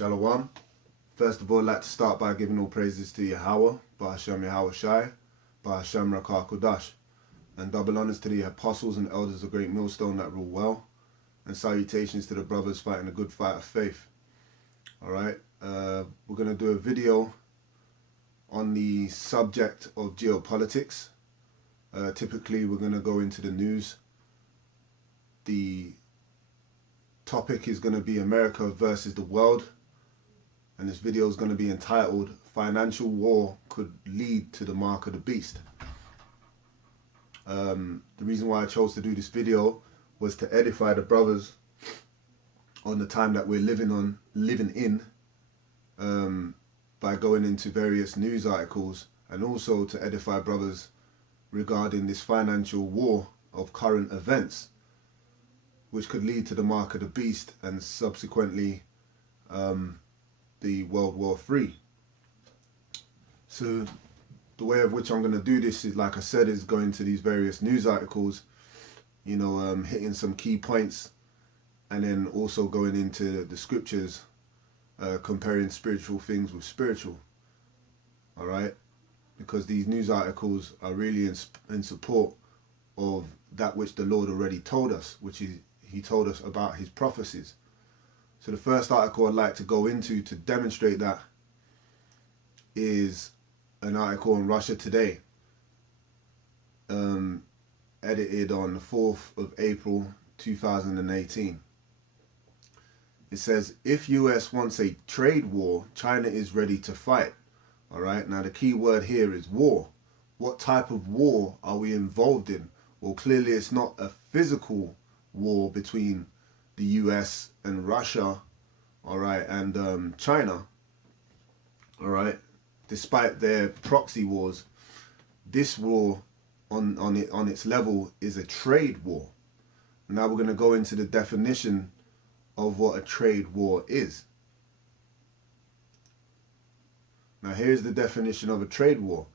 Shalom. First of all, I'd like to start by giving all praises to Yahweh, Ba'Hashem Yahweh Shai, Ba'Hashem Rakah Kodash, and double honors to the apostles and elders of Great Millstone that rule well, and salutations to the brothers fighting a good fight of faith. Alright, we're going to do a video on the subject of geopolitics. Typically, we're going to go into the news. The topic is going to be America versus the world, and this video is going to be entitled Financial War Could Lead to the Mark of the Beast. The reason why I chose to do this video was to edify the brothers on the time that we're living in by going into various news articles, and also to edify brothers regarding this financial war of current events, which could lead to the mark of the beast and subsequently the World War III. So the way of which I'm going to do this is, like I said, is going to these various news articles, you know, hitting some key points, and then also going into the scriptures, comparing spiritual things with spiritual. All right, because these news articles are really in support of that which the Lord already told us, which is He told us about His prophecies. So the first article I'd like to go into to demonstrate that is an article on Russia Today, edited on the 4th of April 2018. It says, if US wants a trade war, China is ready to fight. All right, now the key word here is war. What type of war are we involved in? Well, clearly it's not a physical war between the US and Russia, all right, and China, all right. Despite their proxy wars, this war on its level is a trade war. Now we're going to go into the definition of what a trade war is. Now here's the definition of a trade war.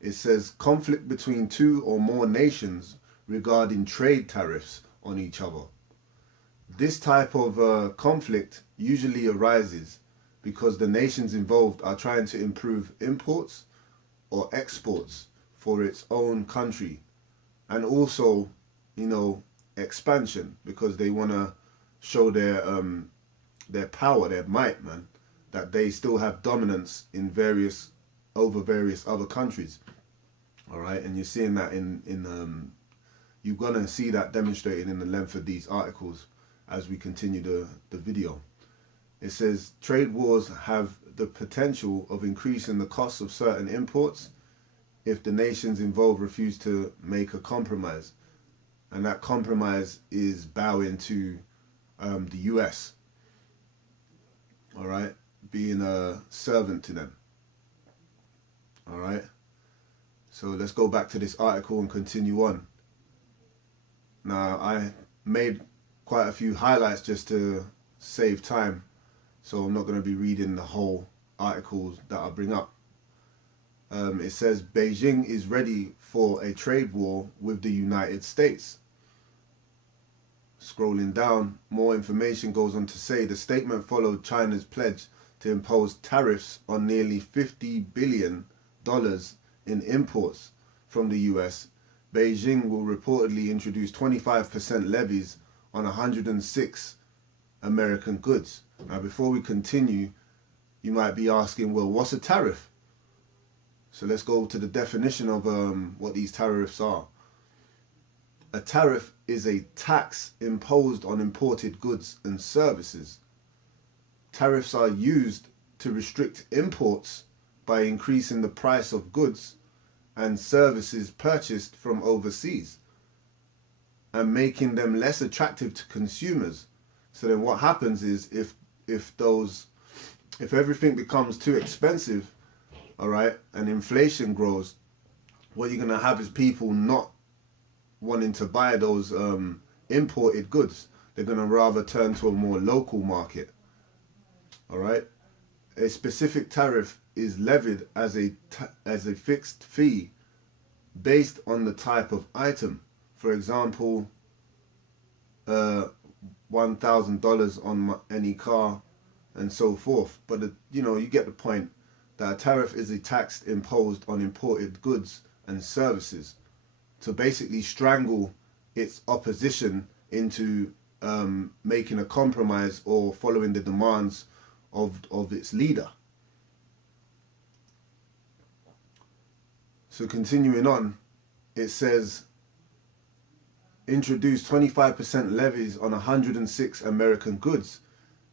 It says conflict between two or more nations regarding trade tariffs on each other. This type of conflict usually arises because the nations involved are trying to improve imports or exports for its own country, and also, you know, expansion, because they want to show their power, their might, man, that they still have dominance in over various other countries. All right, and you're seeing that you're gonna see that demonstrated in the length of these articles as we continue the video. It says trade wars have the potential of increasing the cost of certain imports if the nations involved refuse to make a compromise, and that compromise is bowing to the US, all right, being a servant to them. All right, so let's go back to this article and continue on. Now, I made quite a few highlights just to save time, so I'm not going to be reading the whole articles that I bring up. It says Beijing is ready for a trade war with the United States. Scrolling down, more information goes on to say the statement followed China's pledge to impose tariffs on nearly $50 billion in imports from the US. Beijing will reportedly introduce 25% levies on 106 American goods. Now, before we continue, you might be asking, well, what's a tariff? So let's go to the definition of what these tariffs are. A tariff is a tax imposed on imported goods and services. Tariffs are used to restrict imports by increasing the price of goods and services purchased from overseas and making them less attractive to consumers. So then what happens is if everything becomes too expensive, all right, and inflation grows, what you're going to have is people not wanting to buy those imported goods. They're going to rather turn to a more local market. All right, a specific tariff is levied as a fixed fee based on the type of item. For example, $1,000 on any car and so forth. But you know, you get the point that a tariff is a tax imposed on imported goods and services to basically strangle its opposition into making a compromise or following the demands of its leader. So continuing on, it says, introduce 25% levies on 106 American goods,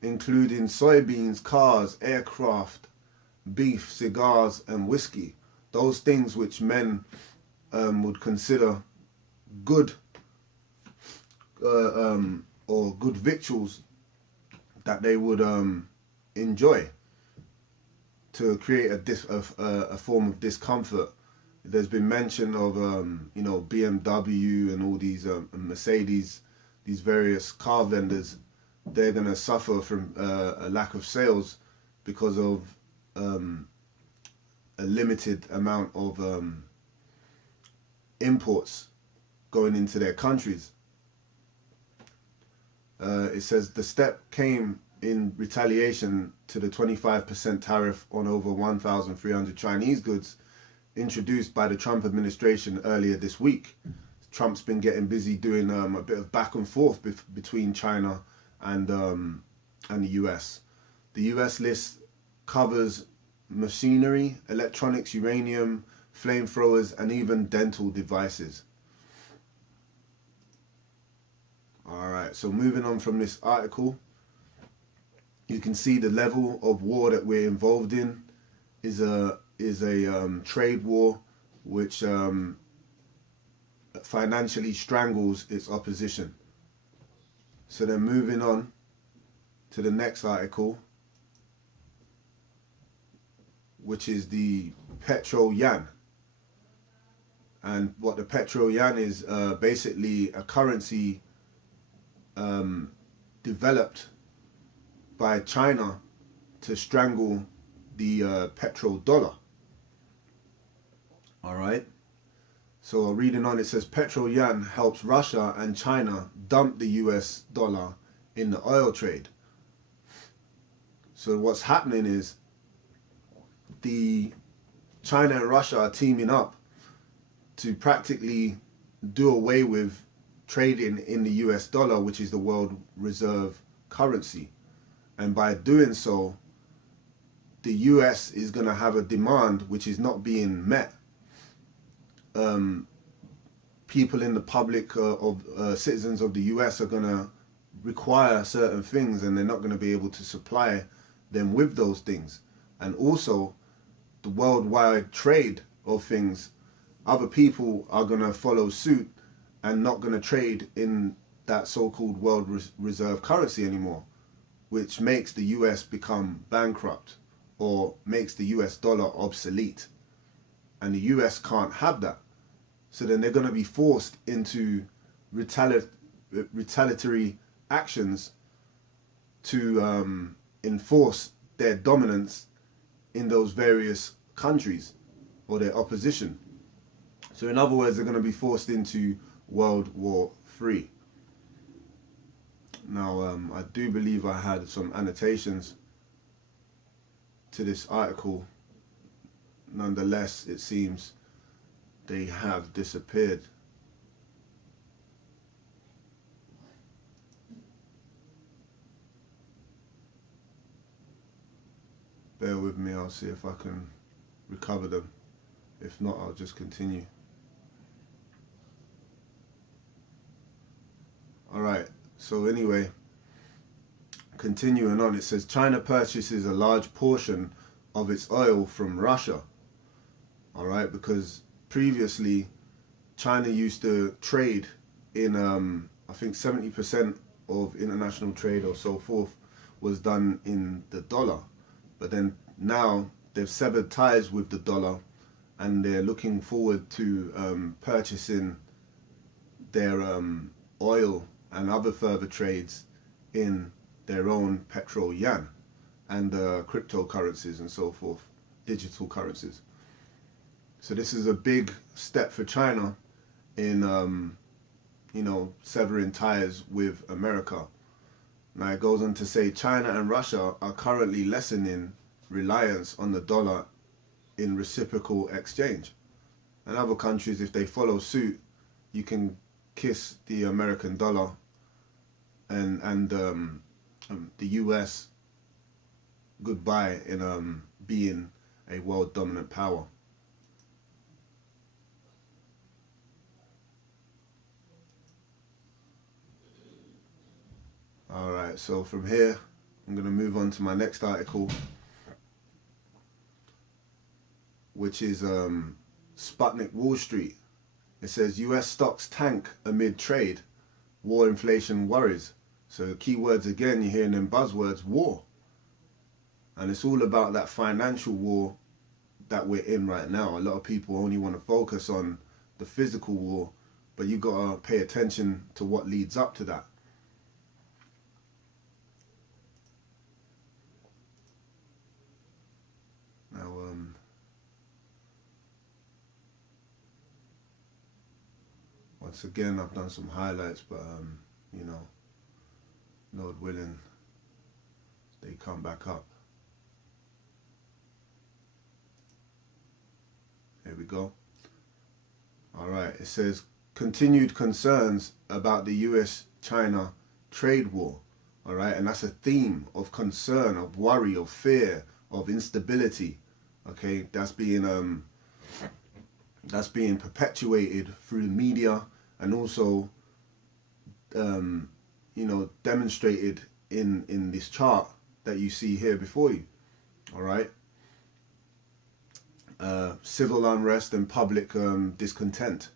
including soybeans, cars, aircraft, beef, cigars, and whiskey. Those things which men would consider good or good victuals that they would enjoy, to create a form of discomfort. There's been mention of you know, BMW and all these Mercedes, these various car vendors. They're going to suffer from a lack of sales because of a limited amount of imports going into their countries. It says the step came in retaliation to the 25% tariff on over 1,300 Chinese goods introduced by the Trump administration earlier this week. Trump's been getting busy doing a bit of back and forth between China and the US. The US list covers machinery, electronics, uranium, flamethrowers, and even dental devices. Alright, so moving on from this article, you can see the level of war that we're involved in is a trade war which financially strangles its opposition. So then moving on to the next article, which is the petrol yuan. And what the petrol yuan is, basically a currency developed by China to strangle the petrodollar. Alright, so reading on, it says petrol yuan helps Russia and China dump the US dollar in the oil trade. So what's happening is the China and Russia are teaming up to practically do away with trading in the US dollar, which is the world reserve currency. And by doing so, the US is going to have a demand which is not being met. People in the public citizens of the US are going to require certain things, and they're not going to be able to supply them with those things. And also, the worldwide trade of things, other people are going to follow suit and not going to trade in that so-called world reserve currency anymore, which makes the US become bankrupt or makes the US dollar obsolete. And the US can't have that. So then they're going to be forced into retaliatory actions to enforce their dominance in those various countries or their opposition. So in other words, they're going to be forced into World War III. Now, I do believe I had some annotations to this article. Nonetheless, it seems they have disappeared. Bear with me, I'll see if I can recover them. If not, I'll just continue. Alright, so anyway, continuing on, it says China purchases a large portion of its oil from Russia. Alright, because previously China used to trade in, I think 70% of international trade or so forth was done in the dollar. But then now they've severed ties with the dollar, and they're looking forward to purchasing their oil and other further trades in their own petrol yuan and cryptocurrencies and so forth, digital currencies. So this is a big step for China in, you know, severing ties with America. Now it goes on to say China and Russia are currently lessening reliance on the dollar in reciprocal exchange. And other countries, if they follow suit, you can kiss the American dollar and the US goodbye in being a world dominant power. Alright, so from here I'm going to move on to my next article, which is Sputnik Wall Street. It says US stocks tank amid trade, war inflation worries. So keywords again, you're hearing them buzzwords, war. And it's all about that financial war that we're in right now. A lot of people only want to focus on the physical war, but you got to pay attention to what leads up to that. Now, once again, I've done some highlights, but you know, Lord willing, they come back up. Here we go. All right, it says continued concerns about the US-China trade war. All right, and that's a theme of concern, of worry, of fear, of instability. Okay, that's being perpetuated through the media and also you know, demonstrated in this chart that you see here before you. All right. Civil unrest and public discontent.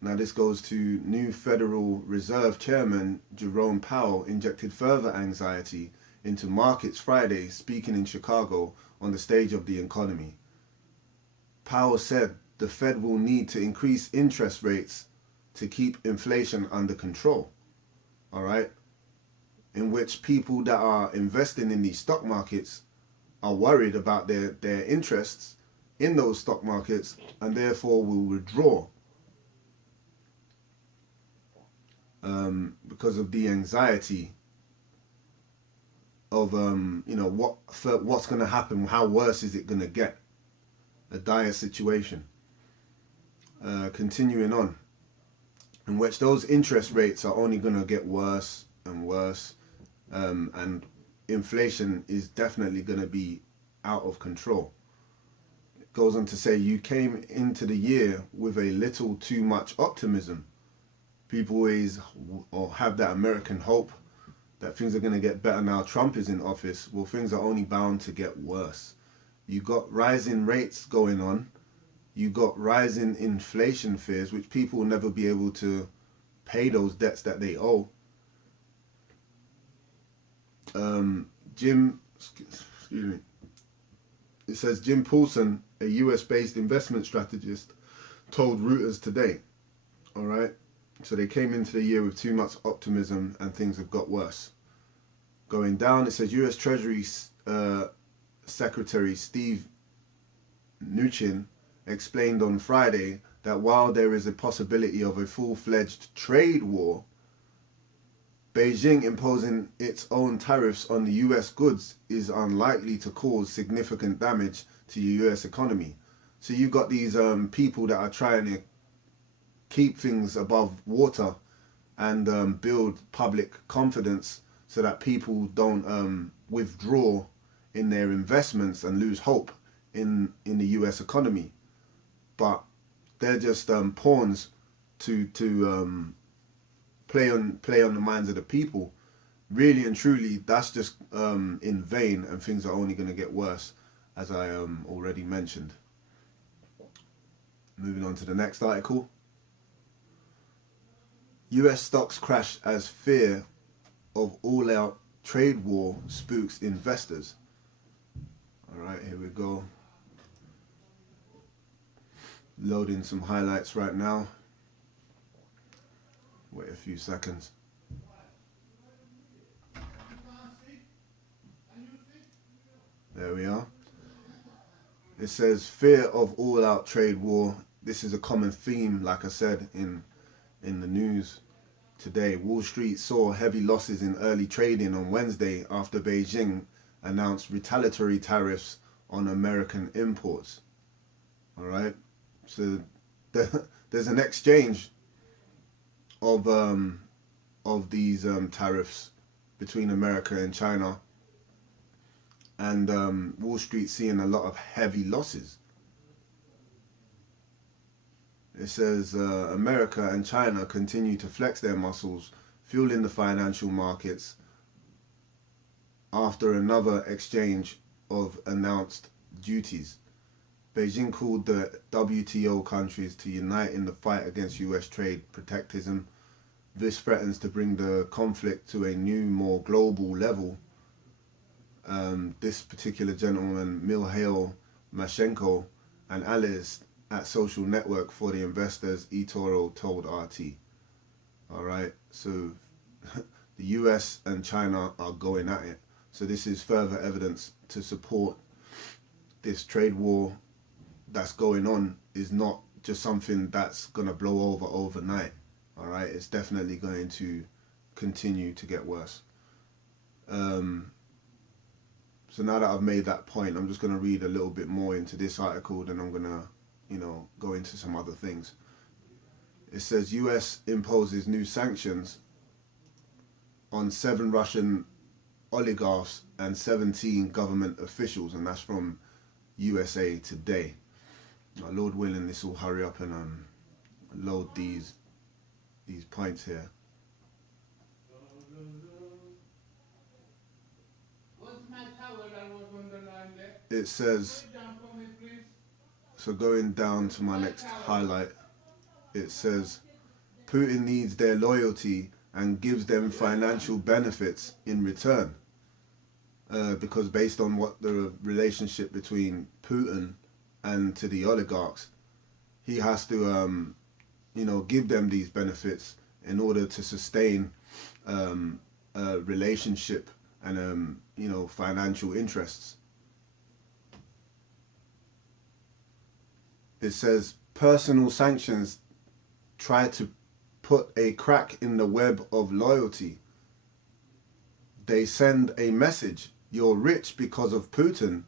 Now this goes to new Federal Reserve Chairman Jerome Powell injected further anxiety into markets Friday, speaking in Chicago on the stage of the economy. Powell said the Fed will need to increase interest rates to keep inflation under control. All right, in which people that are investing in these stock markets are worried about their interests in those stock markets and therefore will withdraw because of the anxiety of you know, what's going to happen, how worse is it going to get, a dire situation. Continuing on, in which those interest rates are only going to get worse and worse, and inflation is definitely going to be out of control. It goes on to say you came into the year with a little too much optimism. People always have that American hope that things are going to get better now Trump is in office. Well, things are only bound to get worse. You got rising rates going on. You got rising inflation fears, which people will never be able to pay those debts that they owe. It says Jim Paulson, a US-based investment strategist, told Reuters today. All right. So they came into the year with too much optimism and things have got worse. Going down, it says US Treasury Secretary Steve Mnuchin explained on Friday that while there is a possibility of a full-fledged trade war, Beijing imposing its own tariffs on the US goods is unlikely to cause significant damage to the US economy. So you've got these people that are trying to keep things above water and build public confidence so that people don't withdraw in their investments and lose hope in the US economy. But they're just pawns to play on the minds of the people. Really and truly, that's just in vain, and things are only going to get worse, as I already mentioned. Moving on to the next article. US stocks crash as fear of all-out trade war spooks investors. All right, here we go. Loading some highlights right now. Wait a few seconds. There we are. It says fear of all-out trade war. This is a common theme, like I said, in the news. today. Wall Street saw heavy losses in early trading on Wednesday after Beijing announced retaliatory tariffs on American imports. All right, so there's an exchange of these tariffs between America and China, and Wall Street seeing a lot of heavy losses. It says America and China continue to flex their muscles, fueling the financial markets after another exchange of announced duties. Beijing called the WTO countries to unite in the fight against US trade protectionism. This threatens to bring the conflict to a new, more global level. This particular gentleman, Mikhail Mashenko, an analyst at social network for the investors, eToro, told RT. All right, so the US and China are going at it. So this is further evidence to support this trade war that's going on is not just something that's going to blow over overnight. All right, it's definitely going to continue to get worse. So now that I've made that point, I'm just going to read a little bit more into this article, then I'm going to, go into some other things. It says US imposes new sanctions on 7 Russian oligarchs and 17 government officials, and that's from USA Today. Now, Lord willing, this will hurry up and load these points here. It says, so going down to my next highlight, it says Putin needs their loyalty and gives them financial benefits in return. Because based on what the relationship between Putin and to the oligarchs, he has to give them these benefits in order to sustain a relationship and financial interests. It says personal sanctions try to put a crack in the web of loyalty. They send a message: you're rich because of Putin,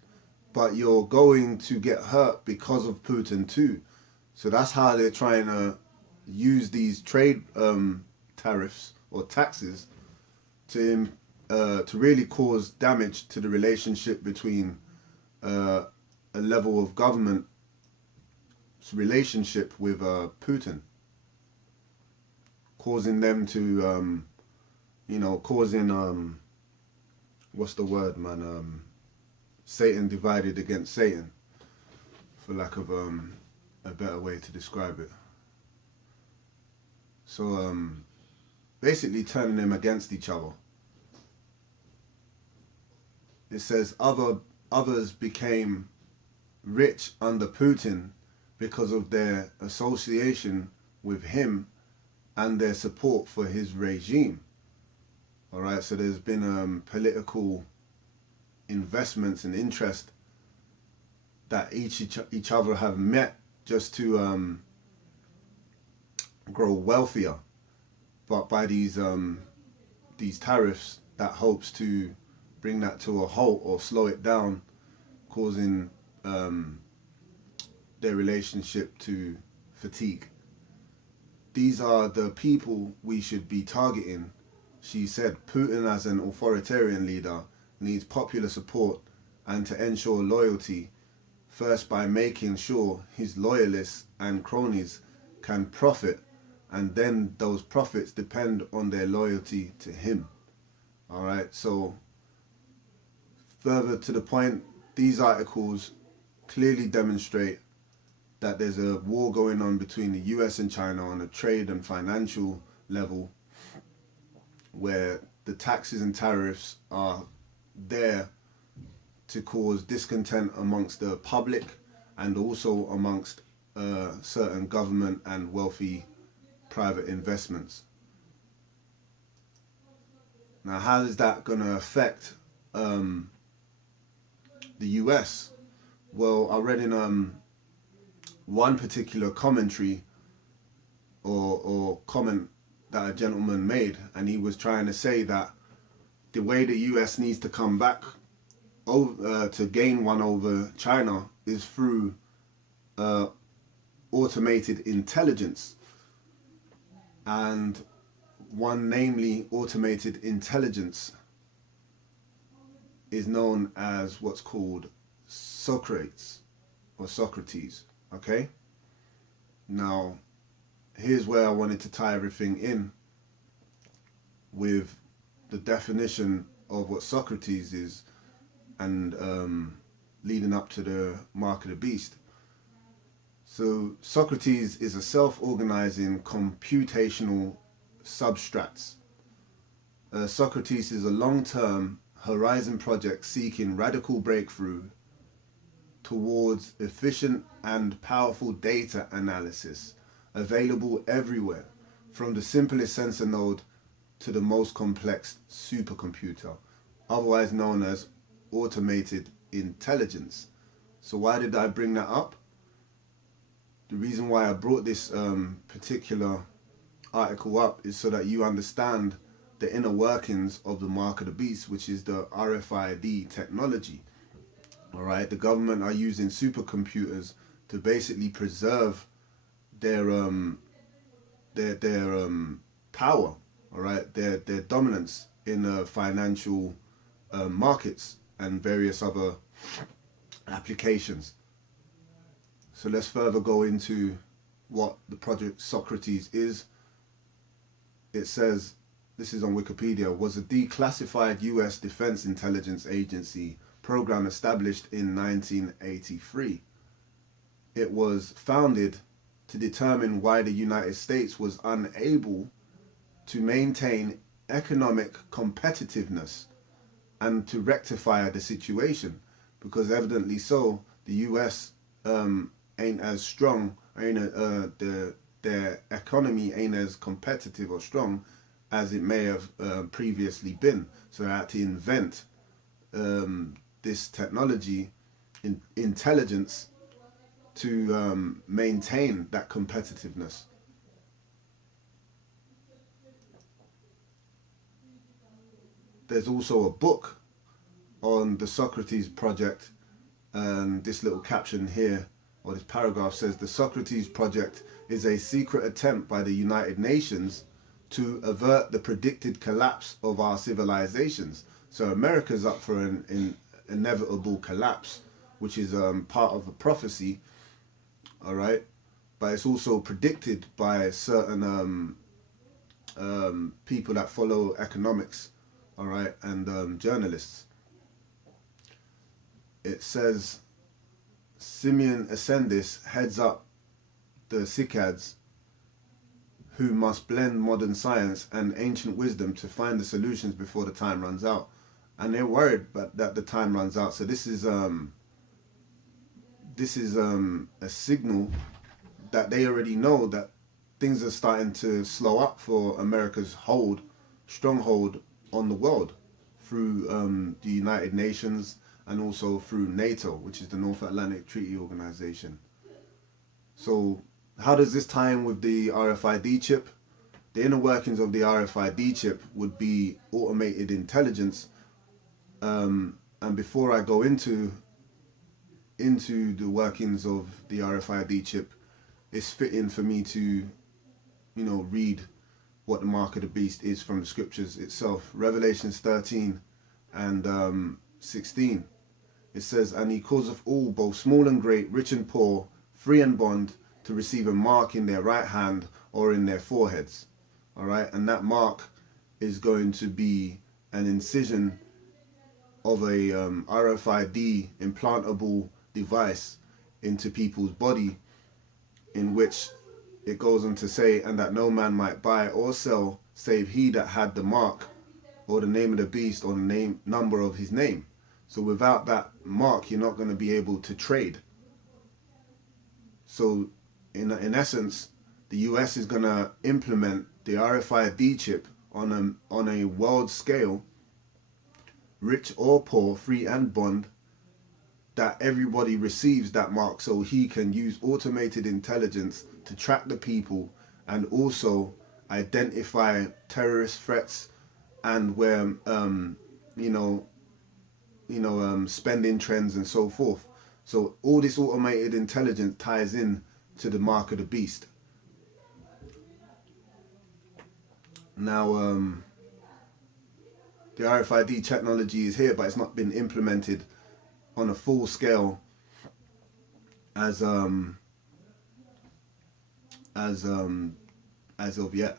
but you're going to get hurt because of Putin too. So that's how they're trying to use these trade tariffs or taxes to really cause damage to the relationship between a level of government relationship with Putin, causing them to what's the word, man, Satan divided against Satan, for lack of a better way to describe it. So basically turning them against each other. It says others became rich under Putin because of their association with him and their support for his regime. All right, so there's been political investments and interest that each other have met just to grow wealthier, but by these tariffs, that hopes to bring that to a halt or slow it down, causing their relationship to fatigue. These are the people we should be targeting, she said. Putin, as an authoritarian leader, needs popular support and to ensure loyalty, first by making sure his loyalists and cronies can profit, and then those profits depend on their loyalty to him. All right, so further to the point, these articles clearly demonstrate that there's a war going on between the US and China on a trade and financial level, where the taxes and tariffs are there to cause discontent amongst the public and also amongst certain government and wealthy private investments. Now, how is that going to affect the US? Well, I read in one particular commentary or comment that a gentleman made, and he was trying to say that the way the US needs to come back over, to gain one over China is through automated intelligence. And one, namely automated intelligence, is known as what's called Socrates or Socrates. Okay? Now, here's where I wanted to tie everything in with the definition of what Socrates is, and leading up to the mark of the beast. So Socrates is a self-organizing computational substrate. Socrates is a long-term horizon project seeking radical breakthrough towards efficient and powerful data analysis available everywhere, from the simplest sensor node to the most complex supercomputer, otherwise known as automated intelligence. So why did I bring that up? The reason why I brought this particular article up is so that you understand the inner workings of the mark of the beast, which is the RFID technology. All right, the government are using supercomputers to basically preserve their power. All right, their dominance in financial markets and various other applications. So let's further go into what the project Socrates is. It says, this is on Wikipedia, was a declassified US Defense Intelligence Agency program established in 1983. It was founded to determine why the United States was unable to maintain economic competitiveness and to rectify the situation, because evidently so, the US ain't as strong, their economy ain't as competitive or strong as it may have previously been. So they had to invent this technology, intelligence, to maintain that competitiveness. There's also a book on the Socrates project, and this little caption here, or this paragraph says, the Socrates project is a secret attempt by the United Nations to avert the predicted collapse of our civilizations. So America's up for an inevitable collapse, which is part of a prophecy, all right? But it's also predicted by certain people that follow economics, all right, and journalists. It says, Simeon Ascendis heads up the CICADs, who must blend modern science and ancient wisdom to find the solutions before the time runs out. And they're worried that the time runs out. So this is a signal that they already know that things are starting to slow up for America's stronghold on the world through the United Nations and also through NATO, which is the North Atlantic Treaty Organization. So how does this tie in with the RFID chip? The inner workings of the RFID chip would be automated intelligence. And before I go into the workings of the RFID chip, it's fitting for me to, read what the mark of the beast is from the scriptures itself. Revelations 13 and 16. It says, and he causeth all, both small and great, rich and poor, free and bond, to receive a mark in their right hand or in their foreheads. All right, and that mark is going to be an incision of a RFID implantable device into people's body, in which it goes on to say, and that no man might buy or sell save he that had the mark or the name of the beast or the number of his name. So without that mark, you're not going to be able to trade. So in essence, the US is going to implement the RFID chip on a world scale, rich or poor, free and bond, that everybody receives that mark, so he can use automated intelligence to track the people and also identify terrorist threats, and where spending trends and so forth. So all this automated intelligence ties in to the mark of the beast. Now, the RFID technology is here, but it's not been implemented on a full scale as of yet.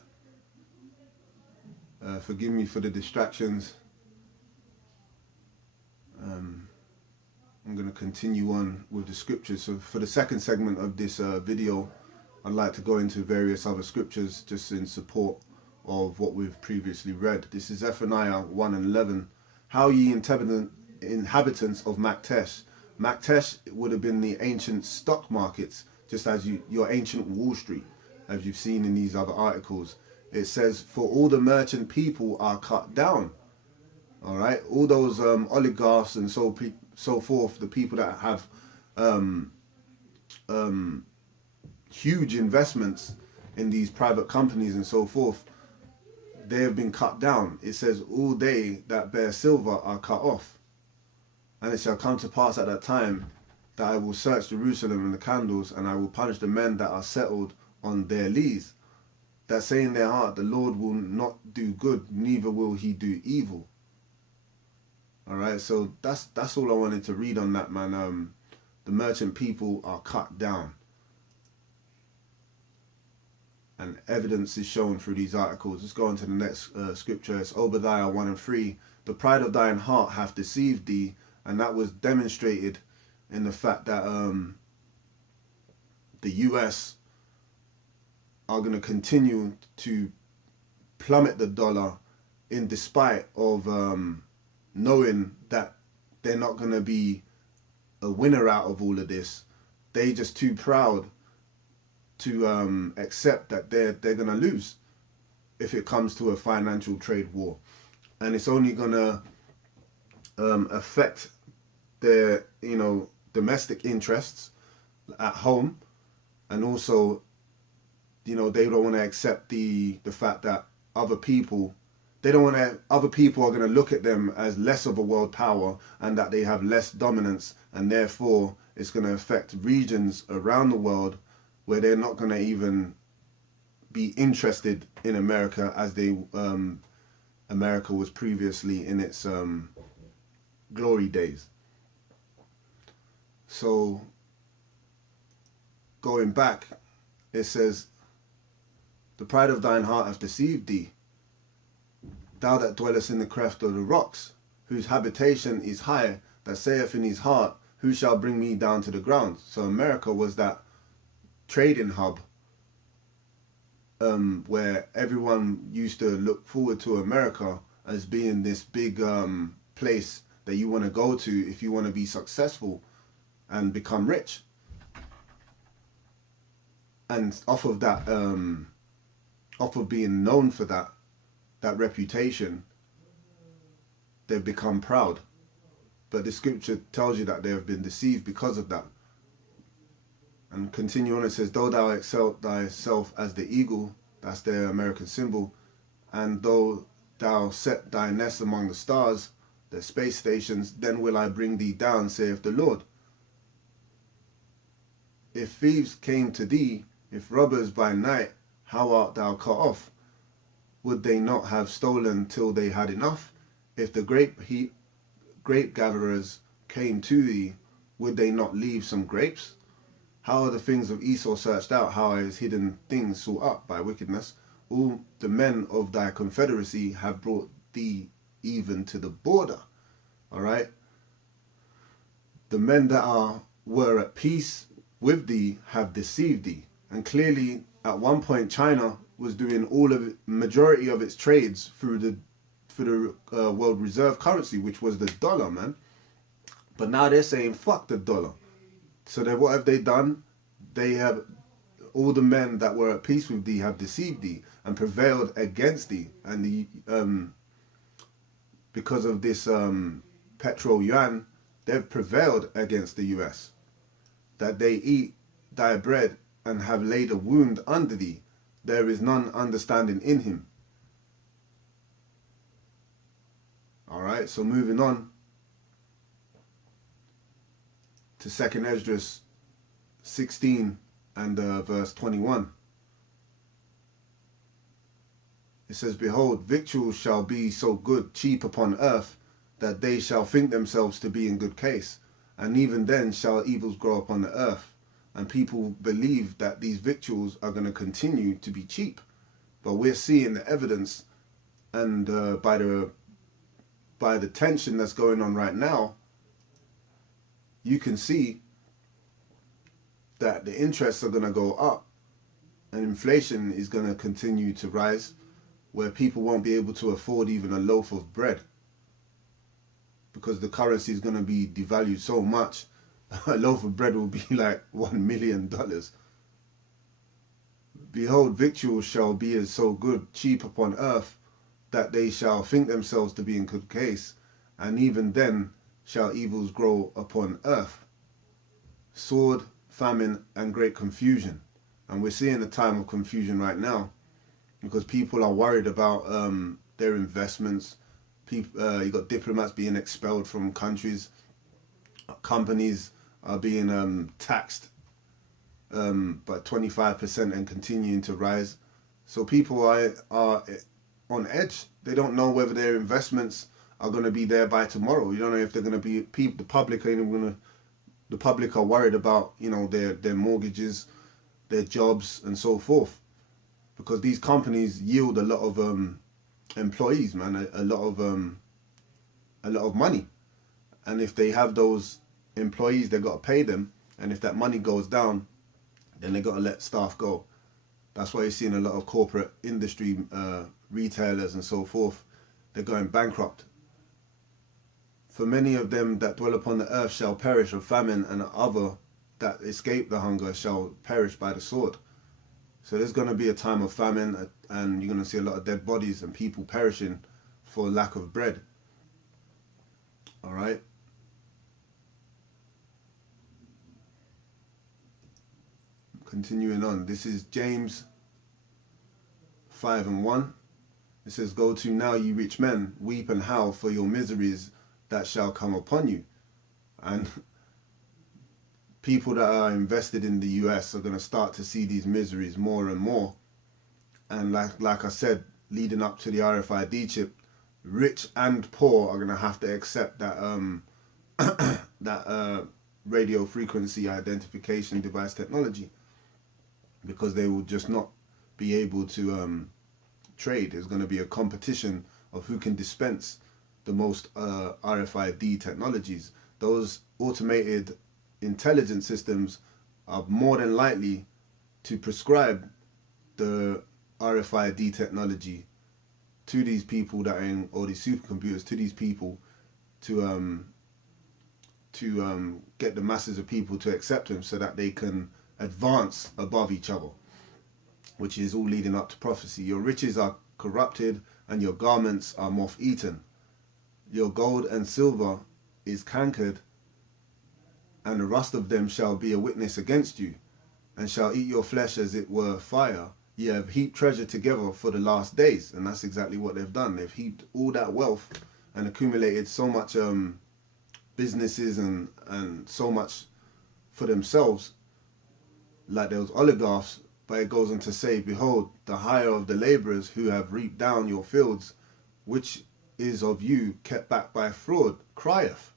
Forgive me for the distractions. I'm going to continue on with the scriptures. So for the second segment of this video, I'd like to go into various other scriptures just in support of what we've previously read. This is Zephaniah 1:11. How ye inhabitants of Maktesh. Maktesh would have been the ancient stock markets, just as your ancient Wall Street, as you've seen in these other articles. It says, for all the merchant people are cut down. All right, all those oligarchs and so forth, the people that have huge investments in these private companies and so forth, they have been cut down. It says, all they that bear silver are cut off. And it shall come to pass at that time that I will search Jerusalem and the candles, and I will punish the men that are settled on their lees, that say in their heart, the Lord will not do good, neither will he do evil. All right, so that's all I wanted to read on that, man. The merchant people are cut down, and evidence is shown through these articles. Let's go on to the next scripture. It's Obadiah 1:3. The pride of thine heart hath deceived thee, and that was demonstrated in the fact that the US are going to continue to plummet the dollar in despite of knowing that they're not going to be a winner out of all of this. They just too proud to accept that they're going to lose if it comes to a financial trade war, and it's only going to affect their domestic interests at home, and also they don't want to accept the fact that other people are going to look at them as less of a world power, and that they have less dominance, and therefore it's going to affect regions around the world where they're not going to even be interested in America as America was previously in its glory days. So going back, it says, the pride of thine heart hath deceived thee, thou that dwellest in the cleft of the rocks, whose habitation is high, that saith in his heart, who shall bring me down to the ground? So America was that trading hub where everyone used to look forward to America as being this big place that you want to go to if you want to be successful and become rich. And off of that, off of being known for that reputation, they've become proud. But the scripture tells you that they have been deceived because of that. And continue on, it says, though thou exalt thyself as the eagle, that's their American symbol, and though thou set thy nest among the stars, the space stations, then will I bring thee down, saith the Lord. If thieves came to thee, if robbers by night, how art thou cut off? Would they not have stolen till they had enough? If the grape gatherers came to thee, would they not leave some grapes? How are the things of Esau searched out? How are his hidden things sought up by wickedness? All the men of thy confederacy have brought thee even to the border. All right. The men that were at peace with thee have deceived thee. And clearly, at one point, China was doing majority of its trades through the world reserve currency, which was the dollar, man. But now they're saying fuck the dollar. So then what have they done? They have, all the men that were at peace with thee have deceived thee and prevailed against thee. And because of this petro yuan, they've prevailed against the US. That they eat thy bread and have laid a wound under thee. there is none understanding in him. Alright, so moving on to 2nd Esdras 16 and verse 21. It says, Behold, victuals shall be so good, cheap upon earth, that they shall think themselves to be in good case. And even then shall evils grow upon the earth. And people believe that these victuals are going to continue to be cheap. But we're seeing the evidence, and by the tension that's going on right now, you can see that the interests are going to go up and inflation is going to continue to rise, where people won't be able to afford even a loaf of bread because the currency is going to be devalued so much. A loaf of bread will be like $1 million. Behold, victuals shall be as so good, cheap upon earth, that they shall think themselves to be in good case, and even then shall evils grow upon earth. Sword, famine, and great confusion. And we're seeing a time of confusion right now, because people are worried about their investments. People, you got diplomats being expelled from countries. Companies are being taxed by 25% and continuing to rise. So people are on edge. They don't know whether their investments are going to be there by tomorrow. You don't know if they're going to be. The public are even going to. The public are worried about, you know, their mortgages, their jobs, and so forth, because these companies yield a lot of employees, man, a lot of money, and if they have those employees, they've got to pay them, and if that money goes down, then they got to let staff go. That's why you're seeing a lot of corporate industry retailers and so forth. They're going bankrupt. For many of them that dwell upon the earth shall perish of famine, and other that escape the hunger shall perish by the sword. So there's going to be a time of famine, and you're going to see a lot of dead bodies and people perishing for lack of bread. All right. Continuing on. This is James 5 and 1. It says, Go to now, ye rich men, weep and howl for your miseries that shall come upon you. And people that are invested in the US are going to start to see these miseries more and more. And like I said, leading up to the RFID chip, rich and poor are going to have to accept that that radio frequency identification device technology, because they will just not be able to trade. There's going to be a competition of who can dispense the most RFID technologies. Those automated intelligence systems are more than likely to prescribe the RFID technology to these people that are in, or these supercomputers, to these people to get the masses of people to accept them, so that they can advance above each other, which is all leading up to prophecy. Your riches are corrupted, and your garments are moth-eaten. Your gold and silver is cankered, and the rust of them shall be a witness against you, and shall eat your flesh as it were fire. Ye have heaped treasure together for the last days. And that's exactly what they've done. They've heaped all that wealth and accumulated so much businesses and so much for themselves, like those oligarchs. But it goes on to say, Behold, the hire of the labourers who have reaped down your fields, which is of you kept back by fraud, crieth.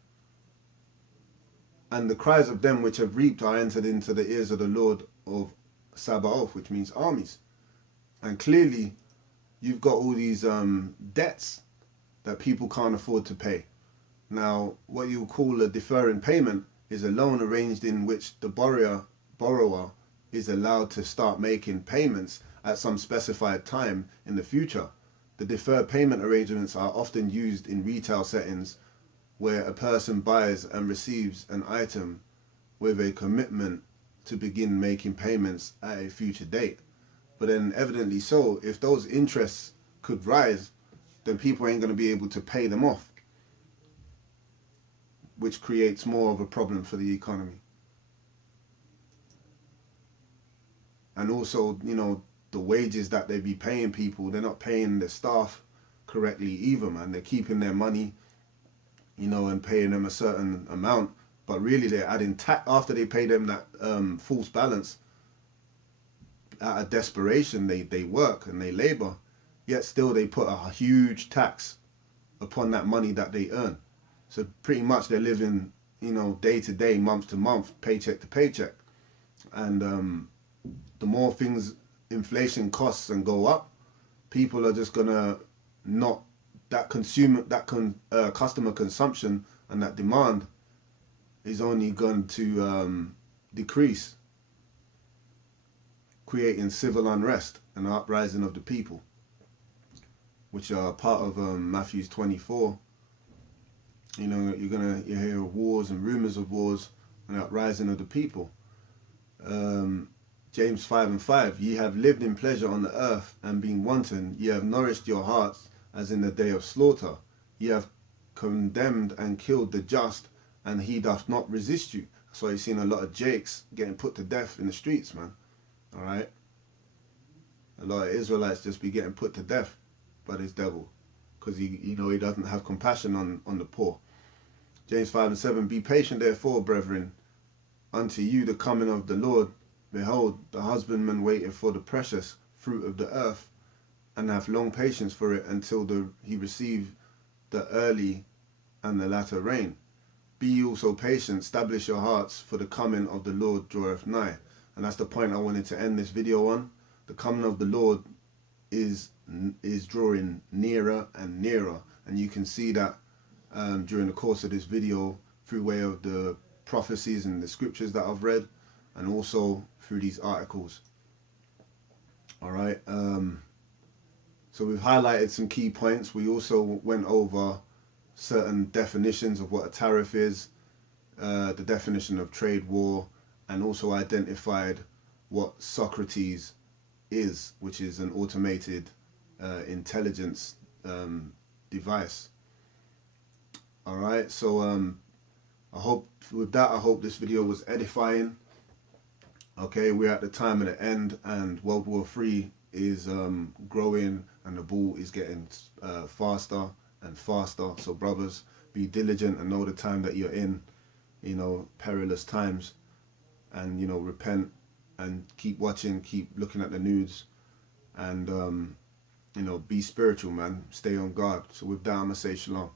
And the cries of them which have reaped are entered into the ears of the Lord of Sabaoth, which means armies. And clearly, you've got all these debts that people can't afford to pay. Now, what you call a deferring payment is a loan arranged in which the borrower is allowed to start making payments at some specified time in the future. The deferred payment arrangements are often used in retail settings where a person buys and receives an item with a commitment to begin making payments at a future date. But then evidently so, if those interests could rise, then people ain't going to be able to pay them off, which creates more of a problem for the economy. And also, you know, the wages that they be paying people, they're not paying their staff correctly either, man. They're keeping their money, you know, and paying them a certain amount, but really they're adding tax after they pay them that false balance. Out of desperation, they work and they labor, yet still they put a huge tax upon that money that they earn. So pretty much they're living, you know, day to day, month to month, paycheck to paycheck. And the more things, inflation costs and go up, people are just gonna not, that customer consumption and that demand is only going to decrease, creating civil unrest and the uprising of the people, which are part of Matthew 24. You know, you hear wars and rumors of wars and the uprising of the people. James 5:5, ye have lived in pleasure on the earth and been wanton, ye have nourished your hearts as in the day of slaughter. Ye have condemned and killed the just, and he doth not resist you. That's why you've seen a lot of Jakes getting put to death in the streets, man. Alright? A lot of Israelites just be getting put to death by this devil, because he doesn't have compassion on the poor. James 5:7, be patient therefore, brethren, unto you the coming of the Lord. Behold, the husbandman waiteth for the precious fruit of the earth, and hath long patience for it until he receive the early and the latter rain. Be ye also patient, establish your hearts, for the coming of the Lord draweth nigh. And that's the point I wanted to end this video on. The coming of the Lord is drawing nearer and nearer, and you can see that during the course of this video through way of the prophecies and the scriptures that I've read, and also through these articles. Alright, so we've highlighted some key points. We also went over certain definitions of what a tariff is, the definition of trade war, and also identified what Socrates is, which is an automated intelligence device. Alright, so I hope this video was edifying. Okay, we're at the time of the end, and World War III is growing, and the ball is getting faster and faster. So brothers, be diligent and know the time that you're in, you know, perilous times, and, you know, repent and keep watching, keep looking at the news, and you know, be spiritual, man. Stay on guard. So with that, I'm gonna say shalom.